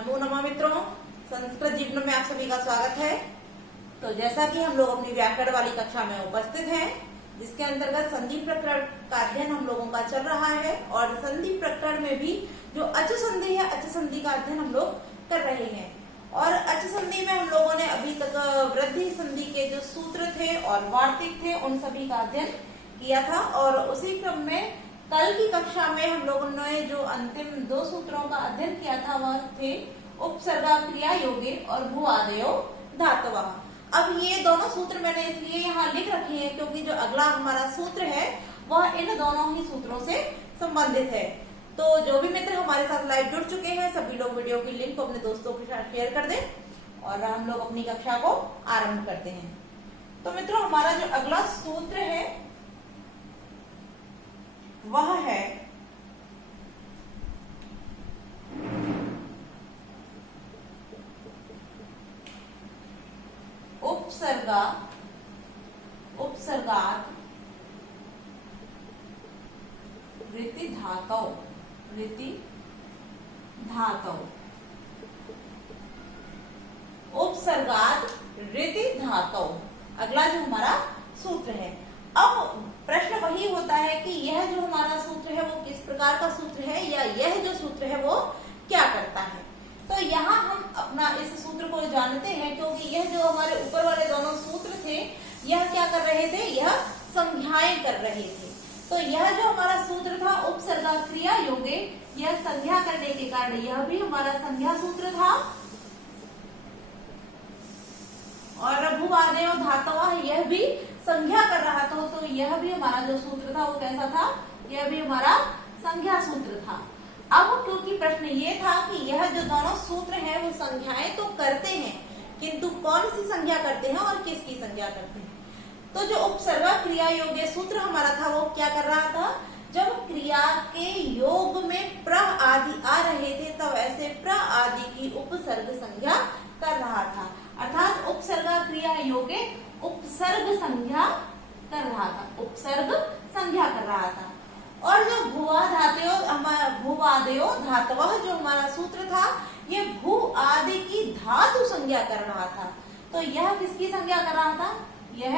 नमो नमः मित्रों, संस्कृत जीवन में आप सभी का स्वागत है। तो जैसा कि हम लोग अपनी व्याकरण वाली कक्षा में उपस्थित हैं, जिसके अंतर्गत संधि प्रकरण का अध्ययन हम लोगों का चल रहा है और संधि प्रकरण में भी जो अच संधि है, अच संधि का अध्ययन हम लोग कर रहे हैं। और अच संधि में हम लोगों ने अभी तक वृद्धि संधि के जो सूत्र थे और वार्तिक थे, उन सभी का अध्ययन किया था। और उसी क्रम में कल की कक्षा में हम लोगों ने जो अंतिम दो सूत्रों का अध्ययन किया था वह थे उपसर्गा क्रिया योगे और भूआदयो धातवः। अब ये दोनों सूत्र मैंने इसलिए यहाँ लिख रखे हैं क्योंकि जो अगला हमारा सूत्र है वह इन दोनों ही सूत्रों से संबंधित है। तो जो भी मित्र हमारे साथ लाइव जुड़ चुके हैं, सभी लोग वीडियो की लिंक को अपने दोस्तों के साथ शेयर कर दें और हम लोग अपनी कक्षा को आरंभ करते हैं। तो मित्रों, हमारा जो अगला सूत्र है वह है उपसर्गात् वृत्ति धातौ उपसर्गात् वृत्ति धातौ अगला जो हमारा सूत्र है। अब प्रश्न वही होता है कि यह जो हमारा सूत्र है वो किस प्रकार का सूत्र है, या यह जो सूत्र है वो क्या करता है। तो यहाँ हम अपना इस सूत्र को जानते हैं क्योंकि यह जो हमारे ऊपर वाले दोनों सूत्र थे यह क्या कर रहे थे, यह संज्ञाएं कर रहे थे। तो यह जो हमारा सूत्र था उपसर्गा क्रिया योगे, यह संज्ञा करने के कारण यह भी हमारा संज्ञा सूत्र था। और भूआदयो धातवः यह भी संज्ञा कर रहा था, तो यह भी हमारा जो सूत्र था वो कैसा था, यह भी हमारा संज्ञा सूत्र था। अब क्योंकि प्रश्न ये था कि यह जो दोनों सूत्र हैं वो संज्ञाएं तो करते हैं, किंतु कौन सी संज्ञा करते हैं और किसकी संज्ञा करते हैं। तो जो उपसर्गा क्रिया योग्य सूत्र हमारा था वो क्या कर रहा था, जब क्रिया के योग में प्र आदि आ रहे थे तब ऐसे प्र आदि की उपसर्ग संज्ञा कर रहा था। अर्थात उपसर्गा क्रिया योगे उपसर्ग संज्ञा कर रहा था, उपसर्ग संज्ञा कर रहा था। और जो भूआदयो धातवः जो हमारा सूत्र था ये भू आदि की धातु संज्ञा कर रहा था। तो यह किसकी संज्ञा कर रहा था, यह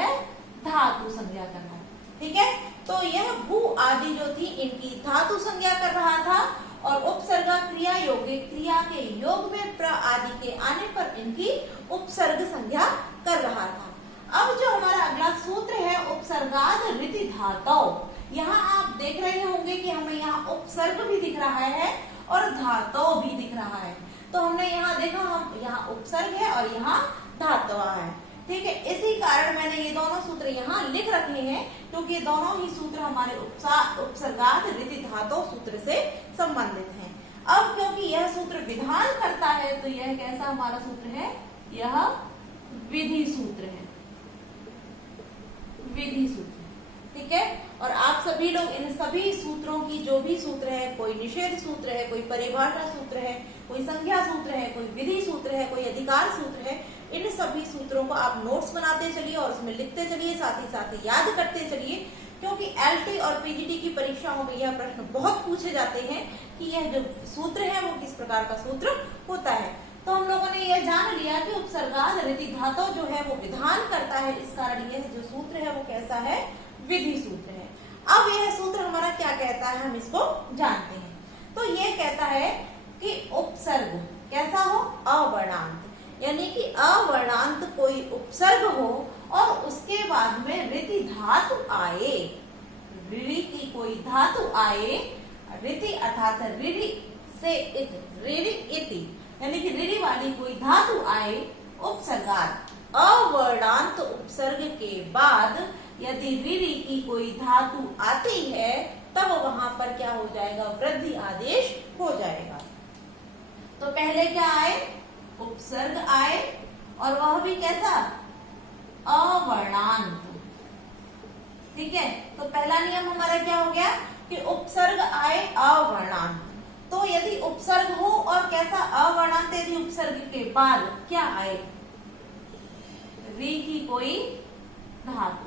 धातु संज्ञा कर रहा था। ठीक है, तो यह भू आदि जो थी इनकी धातु संज्ञा कर रहा था और उपसर्गा क्रिया योगे क्रिया के योग में प्र आदि के आने पर इनकी उपसर्ग संज्ञा कर रहा था। अब जो हमारा अगला सूत्र है उपसर्गात् वृत्ति धातौ, यहाँ आप देख रहे होंगे कि हमें यहाँ उपसर्ग भी दिख रहा है और धातौ भी दिख रहा है। तो हमने यहाँ देखा, हम यहाँ उपसर्ग है और यहाँ धातवा है। ठीक है, इसी कारण मैंने ये दोनों सूत्र यहाँ लिख रखे हैं क्योंकि दोनों ही सूत्र हमारे उपसर्गात् वृत्ति धातौ सूत्र से संबंधित हैं। अब क्योंकि यह सूत्र विधान करता है तो यह कैसा हमारा सूत्र है, यह विधि सूत्र है, विधि सूत्र। ठीक है, और आप सभी लोग इन सभी सूत्रों की जो भी सूत्र है, कोई निषेध सूत्र है, कोई परिभाषा सूत्र है, कोई संज्ञा सूत्र है, कोई विधि सूत्र है, कोई अधिकार सूत्र है, इन सभी सूत्रों को आप नोट्स बनाते चलिए और उसमें लिखते चलिए, साथ ही याद करते चलिए क्योंकि एलटी और पीजीटी की परीक्षाओं में यह प्रश्न बहुत पूछे जाते हैं कि यह जो सूत्र है वो किस प्रकार का सूत्र होता है। तो हम लोगों ने यह जान लिया कि उपसर्गात् वृत्ति धातु जो है वो विधान करता है, इस कारण यह जो सूत्र है वो कैसा है, विधि सूत्र है। अब यह सूत्र हमारा क्या कहता है, हम इसको जानते हैं। तो यह कहता है कि उपसर्ग कैसा हो, अवर्णांत, यानी कि अवर्णांत कोई उपसर्ग हो और उसके बाद में वृत्ति धातु आए, ऋ की कोई धातु आए, वृत्ति अर्थात ऋ से इत, ऋ इति, यानी कि ऋ वाली कोई धातु आए उपसर्गात् अवर्णांत उपसर्ग के बाद यदि ऋ की कोई धातु आती है तब वहां पर क्या हो जाएगा, वृद्धि आदेश हो जाएगा। तो पहले क्या आए, उपसर्ग आए और वह भी कैसा, अवर्णांत। ठीक है, तो पहला नियम हमारा क्या हो गया कि उपसर्ग आए अवर्णांत। तो यदि उपसर्ग हो और कैसा, अवर्णांत, यदि उपसर्ग के बाद क्या आए, ऋ की कोई धातु,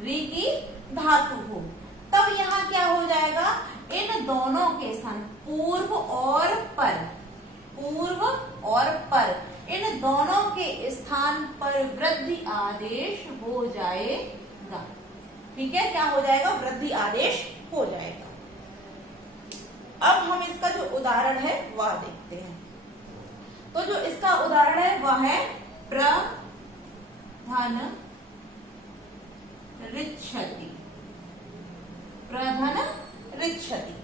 ऋ की धातु हो, तब यहाँ क्या हो जाएगा, इन दोनों के स्थान पूर्व और पर, पूर्व और पर, इन दोनों के स्थान पर वृद्धि आदेश हो जाएगा। ठीक है, क्या हो जाएगा? वृद्धि आदेश हो जाएगा। अब हम इसका जो उदाहरण है वह देखते हैं। तो जो इसका उदाहरण है वह है प्रधन ऋच्छति। प्रधन ऋच्छति।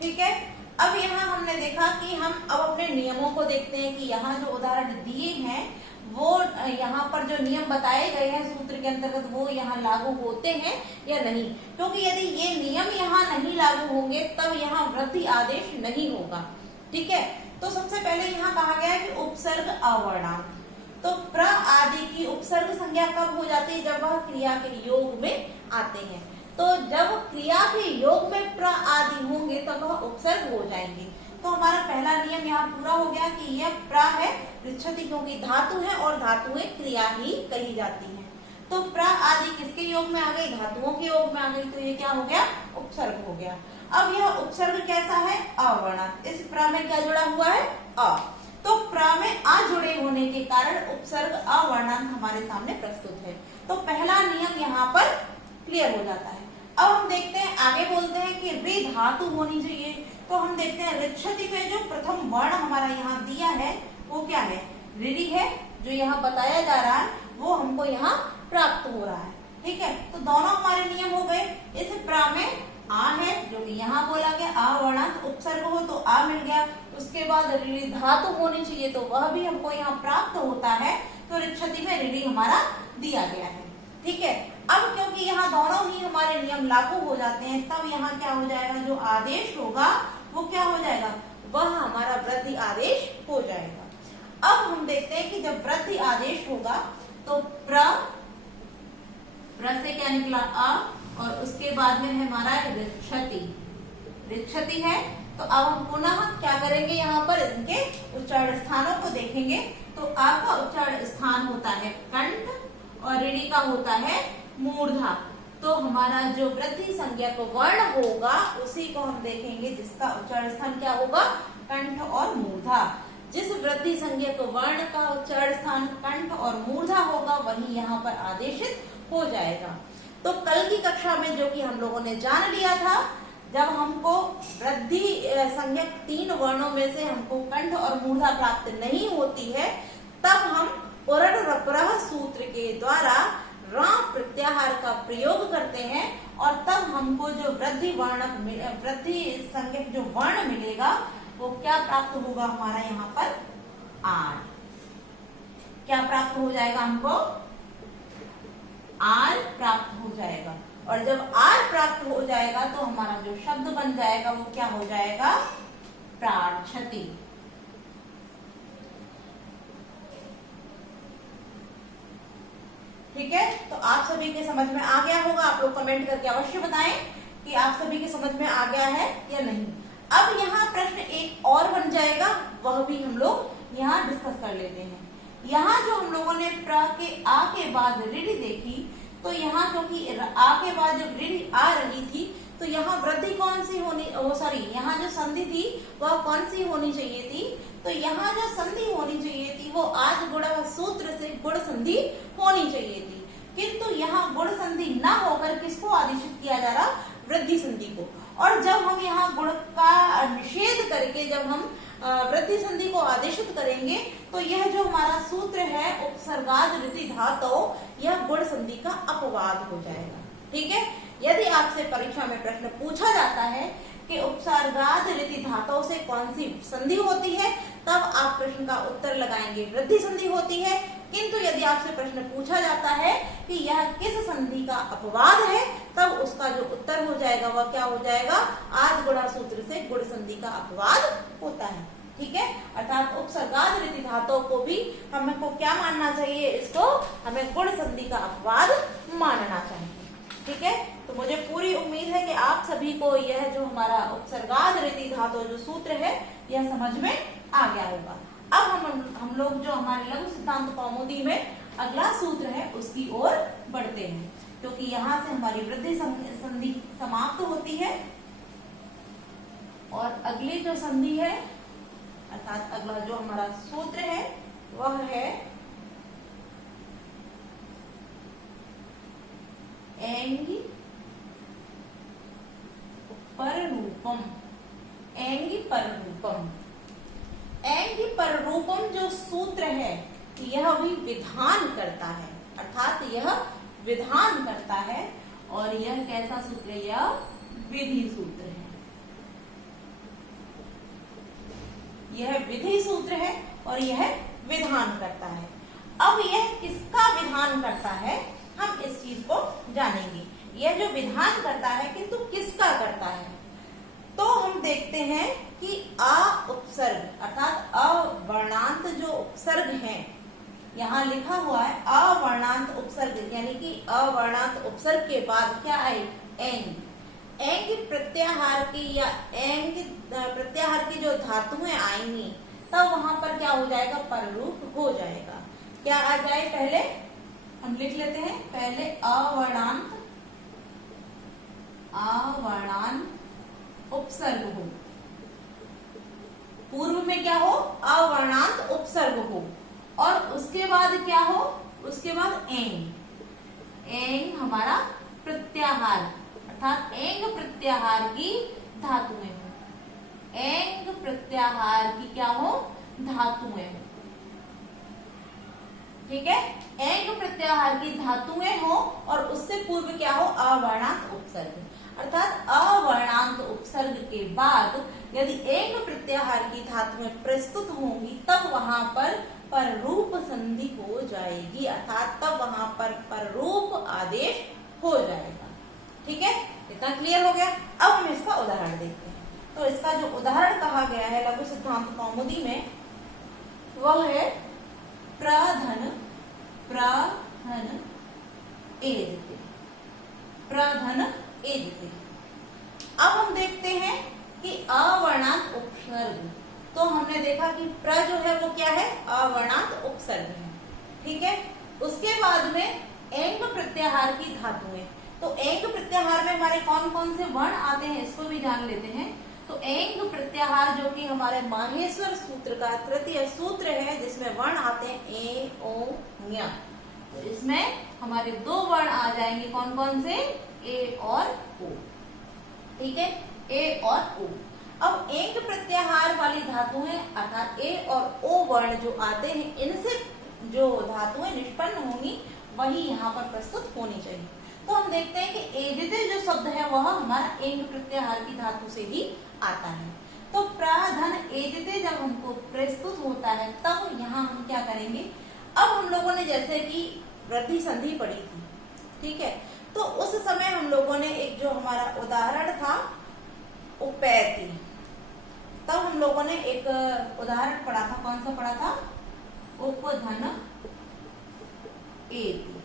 ठीक है, अब यहाँ हमने देखा कि हम अब अपने नियमों को देखते हैं कि यहाँ जो उदाहरण दिए हैं वो यहाँ पर जो नियम बताए गए हैं सूत्र के अंतर्गत वो यहाँ लागू होते हैं या नहीं, क्योंकि यदि ये नियम यहाँ नहीं लागू होंगे तब यहाँ वृद्धि आदेश नहीं होगा। ठीक है, तो सबसे पहले यहाँ कहा गया है कि उपसर्ग अवर्णांत। तो प्र आदि की उपसर्ग संज्ञा कब हो जाती है? जब वह क्रिया के योग में आते हैं। तो जब क्रिया के योग में प्र आदि होंगे तब वह उपसर्ग हो जाएंगे। तो हमारा पहला नियम यहाँ पूरा हो गया कि यह प्र है ऋच्छति, क्योंकि धातु है और धातुएं क्रिया ही कही जाती हैं। तो प्र आदि किसके योग में आ गई? धातुओं के योग में आ गई, तो ये क्या हो गया? उपसर्ग हो गया। अब यह उपसर्ग कैसा है? अवर्णांत। इस प्र में क्या जुड़ा हुआ है? अ। तो प्र में आ जुड़े होने के कारण उपसर्ग अवर्णांत हमारे सामने प्रस्तुत है। तो पहला नियम यहाँ पर क्लियर हो जाता है। अब हम देखते हैं, आगे बोलते हैं कि ऋ धातु होनी चाहिए। तो हम देखते हैं ऋच्छति में जो प्रथम वर्ण हमारा यहाँ दिया है वो क्या है? ऋ है। जो यहाँ बताया जा रहा है वो हमको यहाँ प्राप्त हो रहा है। ठीक है, तो दोनों हमारे नियम हो गए। इस प्र में आ है जो कि यहाँ बोला गया, आ वर्णांत उपसर्ग हो तो आ मिल गया। उसके बाद ऋ धातु होनी चाहिए तो वह भी हमको यहाँ प्राप्त होता है। तो ऋच्छति में ऋ हमारा दिया गया है। ठीक है, अब क्योंकि यहाँ दोनों ही हमारे नियम लागू हो जाते हैं तब यहाँ क्या हो जाएगा? जो आदेश होगा वो क्या हो जाएगा? वह हमारा वृद्धि आदेश हो जाएगा। अब हम देखते हैं कि जब वृद्धि आदेश होगा तो प्र से क्या निकला? अ, और उसके बाद में है हमारा ऋच्छति। ऋच्छति है। तो अब हम पुनः क्या करेंगे? यहाँ पर इनके उच्चारण स्थानों को देखेंगे। तो आ का उच्चारण स्थान होता है कंठ और ऋ का होता है मूर्धा। तो हमारा जो वृद्धि संज्ञक वर्ण होगा उसी को हम देखेंगे जिसका उच्चारण स्थान क्या होगा? कंठ और मूर्धा। जिस वृद्धि संज्ञक वर्ण का उच्चारण स्थान कंठ और मूर्धा होगा वही यहाँ पर आदेशित हो जाएगा। तो कल की कक्षा में जो कि हम लोगों ने जान लिया था, जब हमको वृद्धि संज्ञक 3 वर्णों में से हमको कंठ और मूर्धा प्राप्त नहीं होती है तब हम उरर रप्रह सूत्र के द्वारा रा प्रत्याहार का प्रयोग करते हैं और तब हमको जो वृद्धि संज्ञक जो वर्ण मिलेगा वो क्या प्राप्त होगा? हमारा यहाँ पर आर। क्या प्राप्त हो जाएगा? हमको आर प्राप्त हो जाएगा। और जब आर प्राप्त हो जाएगा तो हमारा जो शब्द बन जाएगा वो क्या हो जाएगा? प्रार्थति। ठीक है, तो आप सभी के समझ में आ गया होगा। आप लोग कमेंट करके अवश्य बताएं कि आप सभी के समझ में आ गया है या नहीं। अब यहाँ प्रश्न एक और बन जाएगा, वह भी हम लोग यहाँ डिस्कस कर लेते हैं। यहाँ जो हम लोगों ने प्र के आ के बाद ऋ देखी, तो यहाँ क्योंकि आ के बाद जब ऋ आ रही थी तो यहाँ वृद्धि कौन सी होनी, यहाँ जो संधि थी वह कौन सी होनी चाहिए थी? तो यहाँ जो संधि होनी चाहिए थी वो आज गुण सूत्र से गुण संधि होनी चाहिए थी, किंतु यहाँ गुण संधि न होकर किसको आदेशित किया जा रहा? वृद्धि संधि को। और जब हम यहाँ गुण का निषेध करके जब हम वृद्धि संधि को आदेशित करेंगे तो यह जो हमारा सूत्र है उपसर्गाद ऋति धातु, यह गुण संधि का अपवाद हो जाएगा। ठीक है, यदि आपसे परीक्षा में प्रश्न पूछा जाता है कि उपसर्गाद ऋति धातुओं से कौन सी संधि होती है, तब आप प्रश्न का उत्तर लगाएंगे वृद्धि संधि होती है। किंतु यदि आपसे प्रश्न पूछा जाता है कि यह किस संधि का अपवाद है, तब उसका जो उत्तर हो जाएगा वह क्या हो जाएगा? आद गुणा सूत्र से गुण संधि का अपवाद होता है। ठीक है, अर्थात उपसर्गाद ऋति धातुओं को भी हमको क्या मानना चाहिए? इसको हमें गुण संधि का अपवाद मानना चाहिए। ठीक है, तो मुझे पूरी उम्मीद है कि आप सभी को यह जो हमारा उपसर्गाद ऋति धातु जो सूत्र है यह समझ में आ गया होगा। अब हम लोग जो हमारे लघु सिद्धांत कौमुदी में अगला सूत्र है उसकी ओर बढ़ते हैं, क्योंकि यहाँ से हमारी वृद्धि संधि समाप्त होती है और अगली जो संधि है अर्थात अगला जो हमारा सूत्र है वह है एंग पररूपम। एंग पररूपम, एंग पररूपम जो सूत्र है यह भी विधान करता है, अर्थात यह विधान करता है। और यह कैसा सूत्र है? यह विधि सूत्र है। यह विधि सूत्र है और यह विधान करता है। अब यह किसका विधान करता है हम इस चीज को जानेंगे। यह जो विधान करता है किंतु किसका करता है, तो हम देखते हैं कि अ उपसर्ग अर्थात अवर्णांत जो उपसर्ग है, यहाँ लिखा हुआ है अवर्णांत उपसर्ग, यानी कि अवर्णांत उपसर्ग के बाद क्या आए? एंग। एंग प्रत्याहार की या एंग प्रत्याहार की जो धातुएं आएंगी तब वहां पर क्या हो जाएगा? पररूप हो जाएगा। क्या आ जाए? पहले हम लिख लेते हैं, पहले अवर्णांत उपसर्ग हो, पूर्व में क्या हो? अवर्णांत उपसर्ग हो, और उसके बाद क्या हो? उसके बाद एंग। एंग हमारा प्रत्याहार अर्थात एंग प्रत्याहार की धातुएं हो। एंग प्रत्याहार की क्या हो? धातुएं हो। ठीक है, एंग प्रत्याहार की धातुएं हो और उससे पूर्व क्या हो? अवर्णांत उपसर्ग। अर्थात अवर्णांत उपसर्ग के बाद यदि एंग प्रत्याहार की धातुएं प्रस्तुत होंगी तब वहां पर पररूप संधि हो जाएगी, अर्थात तब वहां पर पररूप आदेश हो जाएगा। ठीक है, इतना क्लियर हो गया। अब हम इसका उदाहरण देखते हैं। तो इसका जो उदाहरण कहा गया है लघु सिद्धांत कौमुदी में वह है प्रधन एजते। प्रधन एजते। अब हम देखते हैं कि अवर्णांत उपसर्ग, तो हमने देखा कि प्र जो है वो क्या है? अवर्णांत उपसर्ग है। ठीक है, उसके बाद में एंग प्रत्याहार की धातुएं। तो एंग प्रत्याहार में हमारे कौन कौन से वर्ण आते हैं इसको भी जान लेते हैं। तो एंग प्रत्याहार जो कि हमारे माहेश्वर सूत्र का तृतीय सूत्र है जिसमें वर्ण आते हैं ए ओ ञ, तो इसमें हमारे दो वर्ण आ जाएंगे, कौन कौन से? ए और ओ। ठीक है, ए और ओ। अब एंग प्रत्याहार वाली धातुएं अर्थात ए और ओ वर्ण जो आते हैं इनसे जो धातुएं निष्पन्न होंगी वही यहाँ पर प्रस्तुत होनी चाहिए। तो हम देखते हैं कि एजते जो शब्द है वह हमारा एंग प्रत्याहार की धातु से ही आता है। तो प्रधन एजते जब हमको प्रस्तुत होता है तब यहाँ हम क्या करेंगे? अब हम लोगों ने जैसे कि वृद्धि संधि पढ़ी थी, ठीक है, तो उस समय हम लोगों ने एक जो हमारा उदाहरण था उपैति, तब हम लोगों ने एक उदाहरण पढ़ा था। कौन सा पढ़ा था? उपधन एति।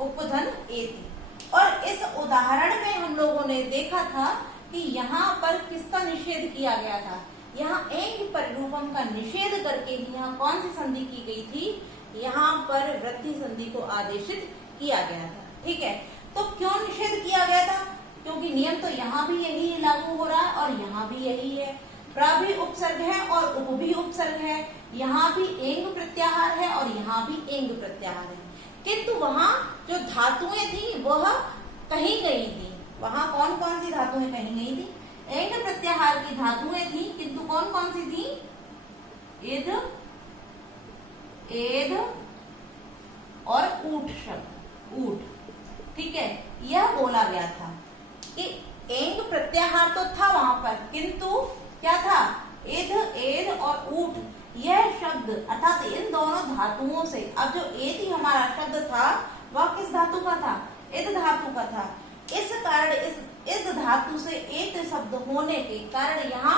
उपधन एति। और इस उदाहरण में हम लोगों ने देखा था कि यहाँ पर किसका निषेध किया गया था? यहाँ एंग पररूपम का निषेध करके ही यहाँ कौन सी संधि की गई थी? यहाँ पर वृद्धि संधि को आदेशित किया गया था। ठीक है, तो क्यों निषेध किया गया था? क्योंकि नियम तो यहाँ भी यही लागू हो रहा है और यहाँ भी यही है। प्र भी उपसर्ग है और उप भी उपसर्ग है, यहाँ भी एंग प्रत्याहार है और यहाँ भी एंग प्रत्याहार है, किंतु वहां जो धातुएं थी वह कहीं गई थी। वहां कौन कौन सी धातुएं कहीं गई थी? एंग प्रत्याहार की धातुएं थी, किंतु कौन कौन सी थी? एध, एध और ऊठ शब्द, ऊठ। ठीक है, यह बोला गया था कि एंग प्रत्याहार तो था वहां पर, किंतु क्या था? एध, एध और ऊठ, यह शब्द अर्थात इन दोनों धातुओं से। अब जो एति हमारा शब्द था वह किस धातु का था? एध धातु का था। इस कारण इस धातु से एत शब्द होने के कारण यहाँ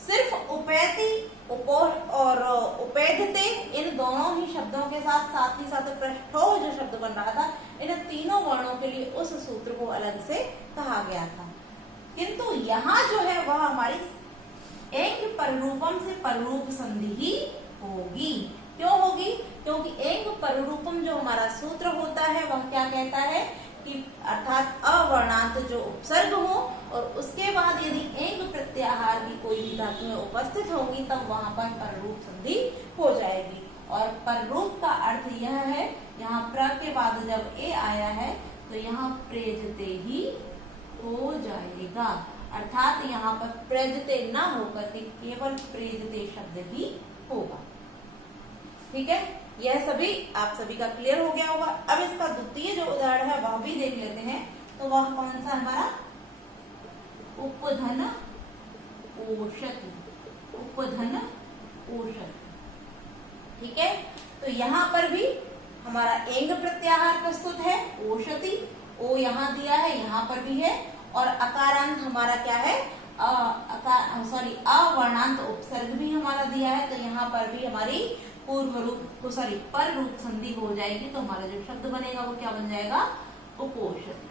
सिर्फ उपैति और उपैधते इन दोनों ही शब्दों के साथ ही साथ पृष्ठोह जो शब्द बन रहा था, इन तीनों वर्णों के लिए उस सूत्र को अलग से कहा गया था। किंतु यहाँ जो है वह हमारी एंग पररूपम से पररूप संधि ही होगी। क्यों होगी? क्योंकि एंग पररूपम जो हमारा सूत्र होता है वह क्या कहता है कि अर्थात अवर्णांत जो उपसर्ग हो और उसके बाद यदि एंग प्रत्याहार की कोई भी धातुएं उपस्थित होंगी तब वहां पर पररूप संधि हो जाएगी। और पररूप का अर्थ यह है, यहाँ प्र के बाद जब ए आया है तो यहाँ प्रेजते ही हो जाएगा, अर्थात यहाँ पर प्रेजते ना होकर के केवल प्रेजते शब्द ही होगा। ठीक है, यह सभी आप सभी का क्लियर हो गया होगा। अब इसका द्वितीय जो उदाहरण है वह भी देख लेते हैं। तो वह कौन सा हमारा उपधन ओषधि, उपधन ओषधि। ठीक है, तो यहाँ पर भी हमारा एंग प्रत्याहार प्रस्तुत है, ओषधि, ओ यहाँ दिया है, यहाँ पर भी है, और अकारांत हमारा क्या है, अवर्णांत उपसर्ग भी हमारा दिया है। तो यहाँ पर भी हमारी पर रूप संधि हो जाएगी। तो हमारा जो शब्द बनेगा वो क्या बन जाएगा, उपोषधि।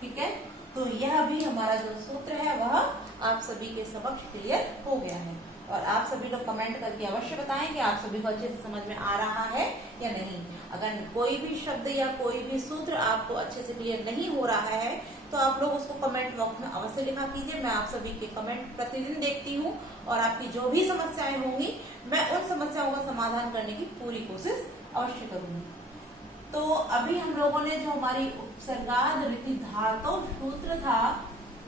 ठीक है, तो यह भी हमारा जो सूत्र है वह आप सभी के समक्ष क्लियर हो गया है। और आप सभी लोग कमेंट करके अवश्य बताएं कि आप सभी को अच्छे से समझ में आ रहा है या नहीं। अगर कोई भी शब्द या कोई भी सूत्र आपको अच्छे से क्लियर नहीं हो रहा है तो आप लोग उसको कमेंट बॉक्स में अवश्य लिखा कीजिए। मैं आप सभी के कमेंट प्रतिदिन देखती हूँ और आपकी जो भी समस्याएं होंगी मैं उन समस्याओं का समाधान करने की पूरी कोशिश अवश्य करूंगी। तो अभी हम लोगों ने जो हमारी उपसर्गाद रीति धातु सूत्र था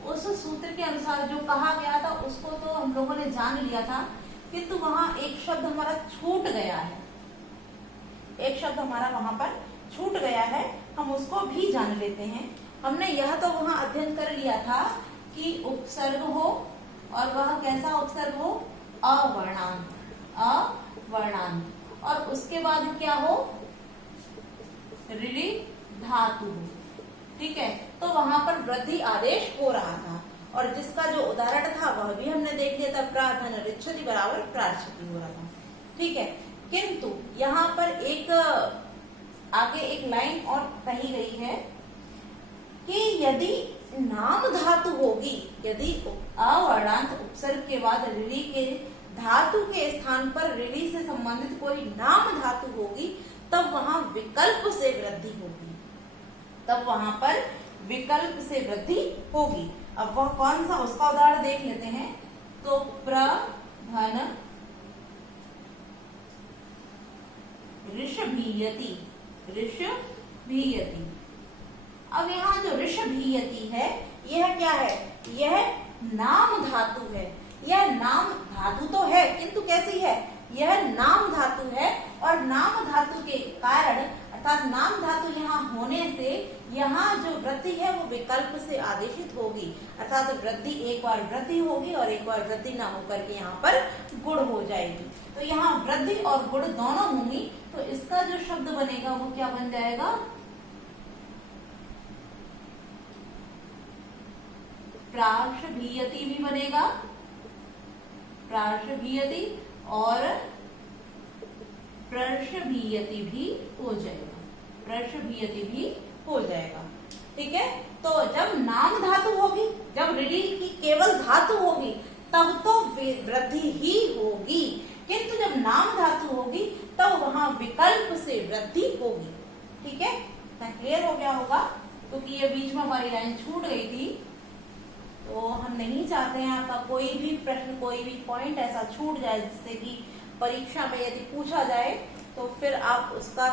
उस सूत्र के अनुसार जो कहा गया था उसको तो हम लोगों ने जान लिया था, किंतु वहां एक शब्द हमारा छूट गया है, एक शब्द हमारा वहां पर छूट गया है, हम उसको भी जान लेते हैं। हमने यह तो वहां अध्ययन कर लिया था कि उपसर्ग हो और वह कैसा उपसर्ग हो, अवर्णांत, अवर्णांत, और उसके बाद क्या हो, ऋ धातु हो। ठीक है, तो वहां पर वृद्धि आदेश हो रहा था और जिसका जो उदाहरण था वह भी हमने देख लिया था, प्राधन ऋच्छति बराबर प्रार्थति हो रहा था। ठीक है, किंतु यहाँ पर एक आगे एक लाइन और कही गई है कि यदि नाम धातु होगी, यदि अवर्णांत उपसर्ग के बाद ऋ के धातु के स्थान पर ऋ से संबंधित कोई नाम धातु होगी तब वहां विकल्प से वृद्धि होगी, तब वहां पर विकल्प से वृद्धि होगी। अब वह कौन सा, उसका उदाहरण देख लेते हैं। तो प्रधन ऋषभीयति, ऋषभीयति। अब यहाँ जो ऋषभीयति है यह क्या है, यह नाम धातु है। यह नाम धातु तो है किंतु कैसी है, यह नाम धातु है और नाम धातु के कारण अर्थात नाम धातु यहाँ होने से यहाँ जो वृद्धि है वो विकल्प से आदेशित होगी, अर्थात वृद्धि एक बार वृद्धि होगी और एक बार वृद्धि ना होकर के यहाँ पर गुण हो जाएगी। तो यहाँ वृद्धि और गुण दोनों होंगी, तो इसका जो शब्द बनेगा वो क्या बन जाएगा, प्रार्षभीयति भी बनेगा, प्रार्षभीयति और प्रर्षभीयति भी हो जाएगा, प्रर्षभीयति भी हो जाएगा। ठीक है, तो जब नाम धातु होगी, जब ऋ की केवल धातु होगी तब तो वृद्धि ही होगी, किंतु जब नाम धातु होगी तब वहां विकल्प से वृद्धि होगी। ठीक है, क्लियर हो गया होगा, क्योंकि ये बीच में हमारी लाइन छूट गई थी। तो हम नहीं चाहते हैं आपका कोई भी प्रश्न, कोई भी पॉइंट ऐसा छूट जाए जिससे कि परीक्षा में यदि पूछा जाए तो फिर आप उसका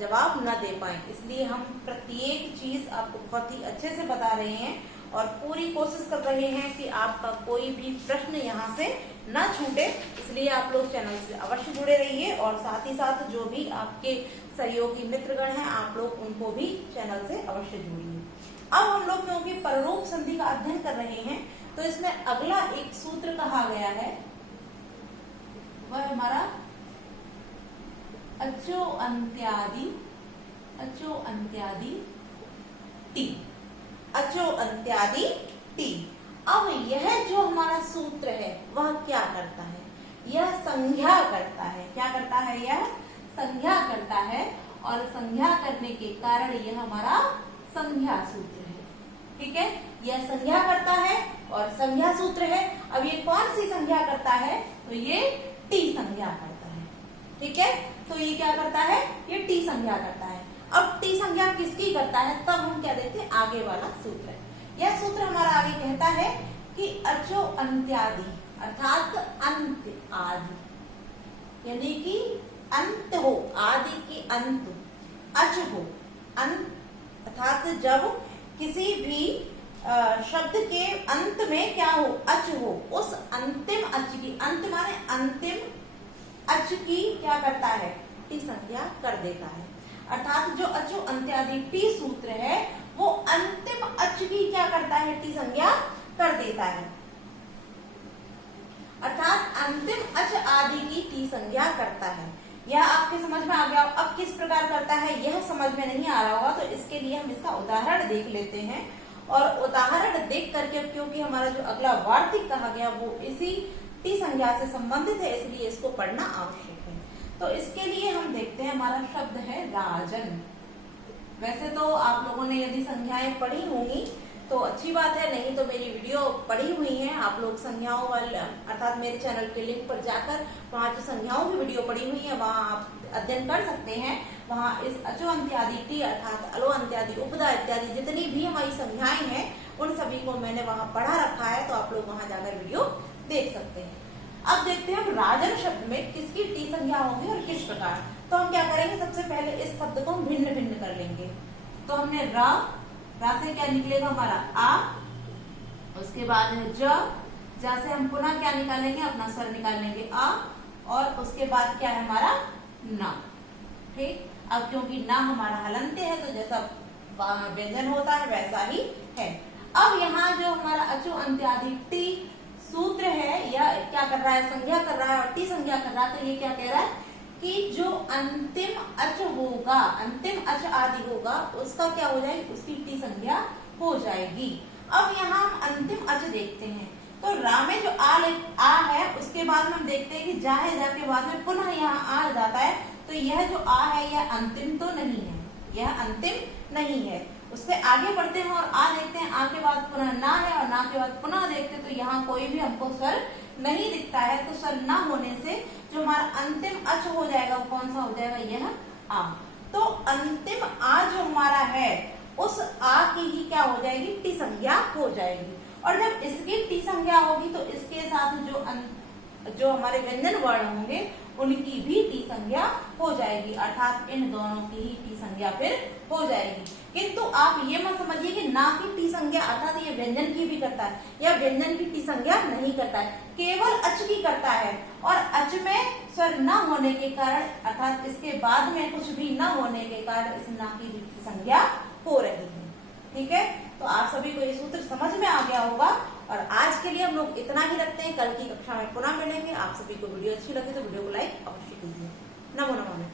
जवाब न दे पाए। इसलिए हम प्रत्येक चीज आपको बहुत ही अच्छे से बता रहे हैं और पूरी कोशिश कर रहे हैं कि आपका कोई भी प्रश्न यहाँ से न छूटे। इसलिए आप लोग चैनल से अवश्य जुड़े रहिए और साथ ही साथ जो भी आपके सहयोगी मित्रगण हैं आप लोग उनको भी चैनल से अवश्य जोड़िए। अब हम लोग क्योंकि पररूप संधि का अध्ययन कर रहे हैं तो इसमें अगला एक सूत्र कहा गया है, वह हमारा अचो अंत्यादि, अचो अंत्यादि टी, अचो अंत्यादि टी। अब यह जो हमारा सूत्र है वह क्या करता है, यह संज्ञा करता है। क्या करता है, यह संज्ञा करता है और संज्ञा करने के कारण यह हमारा संज्ञा सूत्र है। ठीक है, यह संज्ञा करता है और संज्ञा सूत्र है। अब ये कौन सी संज्ञा करता है, तो ये टी संज्ञा करता है। ठीक है, तो ये क्या करता है, ये टी संज्ञा करता है। अब टी संज्ञा किसकी करता है, तब हम क्या देते हैं, आगे वाला सूत्र है। यह सूत्र हमारा आगे कहता है कि अचो अंत्यादि अर्थात अंत आदि, यानी कि अंत हो, आदि की अंत, अच हो, अंत अर्थात जब किसी भी शब्द के अंत में क्या हो, अच हो, उस अंतिम अच की, अंत माने अंतिम अच की क्या करता है, टी संज्ञा कर देता है। अर्थात जो अचो अंत्यादि टी सूत्र है वो अंतिम अच की क्या करता है, टी संज्ञा कर देता है। अर्थात अंतिम अच आदि की टी संज्ञा करता है। यह आपके समझ में आ गया। अब किस प्रकार करता है यह समझ में नहीं आ रहा होगा, तो इसके लिए हम इसका उदाहरण देख लेते हैं। और उदाहरण देख करके, क्योंकि हमारा जो अगला वार्तिक कहा गया वो इसी टी संज्ञा से संबंधित है, इसलिए इसको पढ़ना आवश्यक है। तो इसके लिए हम देखते हैं, हमारा शब्द है राजन। वैसे तो आप लोगों ने यदि संज्ञाएं पढ़ी होंगी तो अच्छी बात है, नहीं तो मेरी वीडियो पढ़ी हुई है, आप लोग संज्ञाओं वाले अर्थात मेरे चैनल के लिंक पर जाकर वहाँ जो संज्ञाओं की वीडियो पढ़ी हुई है वहाँ आप अध्ययन कर सकते हैं। वहाँ इस अचो अंत्यादि टी अर्थात अलो अंत्यादि उपदा इत्यादि जितनी भी हमारी संज्ञाएं हैं उन सभी को मैंने वहाँ पढ़ा रखा है, तो आप लोग वहाँ जाकर वीडियो देख सकते हैं। अब देखते हैं हम राजन शब्द में किसकी टी संज्ञा होगी और किस प्रकार। तो हम क्या करेंगे, सबसे पहले इस शब्द को हम भिन्न भिन्न कर लेंगे। तो हमने रा से क्या निकलेगा हमारा आ, उसके बाद है ज, जैसे हम पुनः क्या निकालेंगे, अपना स्वर निकालेंगे आ, और उसके बाद क्या है हमारा ना। ठीक, अब क्योंकि ना हमारा हलंत्य है तो जैसा व्यंजन होता है वैसा ही है। अब यहाँ जो हमारा अचो अंत्यादि टी सूत्र है, यह क्या कर रहा है, संज्ञा कर रहा है और टी संज्ञा कर रहा है। तो ये क्या कह रहा है कि जो अंतिम अच होगा, अंतिम अच आदि होगा, उसका क्या हो जाएगी, उसकी टी संज्ञा हो जाएगी। अब यहाँ हम अंतिम अच देखते हैं। तो रा में जो आ है उसके बाद में हम देखते हैं कि जा है, जा के बाद में पुनः यहाँ आ जाता है। तो यह जो आ है यह अंतिम तो नहीं है, यह अंतिम नहीं है। उससे आगे बढ़ते हैं और आ देखते हैं, आ के बाद पुनः ना है और ना के बाद पुनः देखते हैं, तो यहाँ कोई भी हमको स्वर नहीं दिखता है। तो स्वर ना होने से जो हमारा अंतिम अच हो जाएगा वो कौन सा हो जाएगा, यह आ। तो अंतिम आ जो हमारा है उस आ की ही क्या हो जाएगी, टी संज्ञा हो जाएगी। और जब इसकी टी संज्ञा होगी तो इसके साथ जो हमारे व्यंजन वर्ण होंगे उनकी भी टी संज्ञा हो जाएगी, अर्थात इन दोनों की ही टी संज्ञा फिर हो जाएगी। किंतु आप ये मत समझिए कि ना की टी संज्ञा अर्थात ये व्यंजन की भी करता है, या व्यंजन की टी संज्ञा नहीं करता है, केवल अच की करता है। और अच में स्वर न होने के कारण अर्थात इसके बाद में कुछ भी न होने के कारण इस ना की भी टी संज्ञा हो रही है। ठीक है, तो आप सभी को ये सूत्र समझ में आ गया होगा। और आज के लिए हम लोग इतना ही रखते हैं, कल की कक्षा में पुनः मिलेंगे। आप सभी को वीडियो अच्छी लगी तो वीडियो को लाइक अवश्य कीजिए। नमो नमः।